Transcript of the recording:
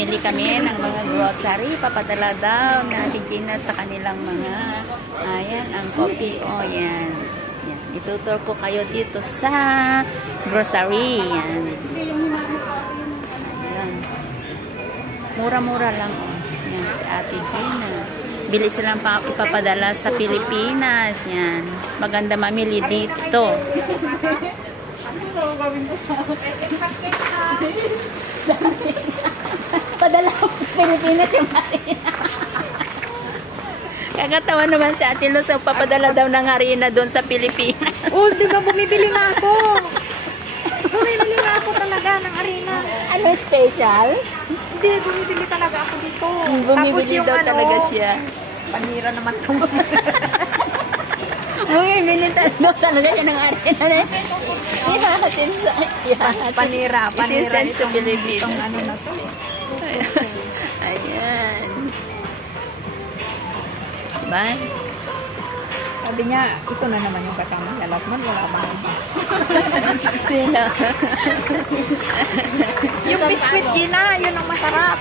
Bumili kami ng mga grocery. Papadala daw na Regina sa kanilang mga, ayan, ang coffee. O, yan. Yan. Itutur ko kayo dito sa grocery. Yan. Ayan. Mura-mura lang. O. Yan, si Ate Gina. Bili silang ipapadala sa Pilipinas. Yan. Maganda mamili dito. Padala ko sa Pilipinas yung harina. Kagatawa naman si Ate Luz, papadala daw ng harina doon sa Pilipinas. Di ba bumibili na ako? Bumibili na ako talaga ng harina. Ano special? Hindi, bumibili talaga ako dito. Bumibili daw talaga siya. Panira naman ito. Bumibili daw talaga siya ng harina. Ihahatin sa... Panira Isisend sa Pilipinas. Itong ano na to. Ayan. Bye. Sabi niya, ito na naman yung kasama niya. Last month, wala bang iba. Sila. Yung biscuit, Gina, yun ang masarap.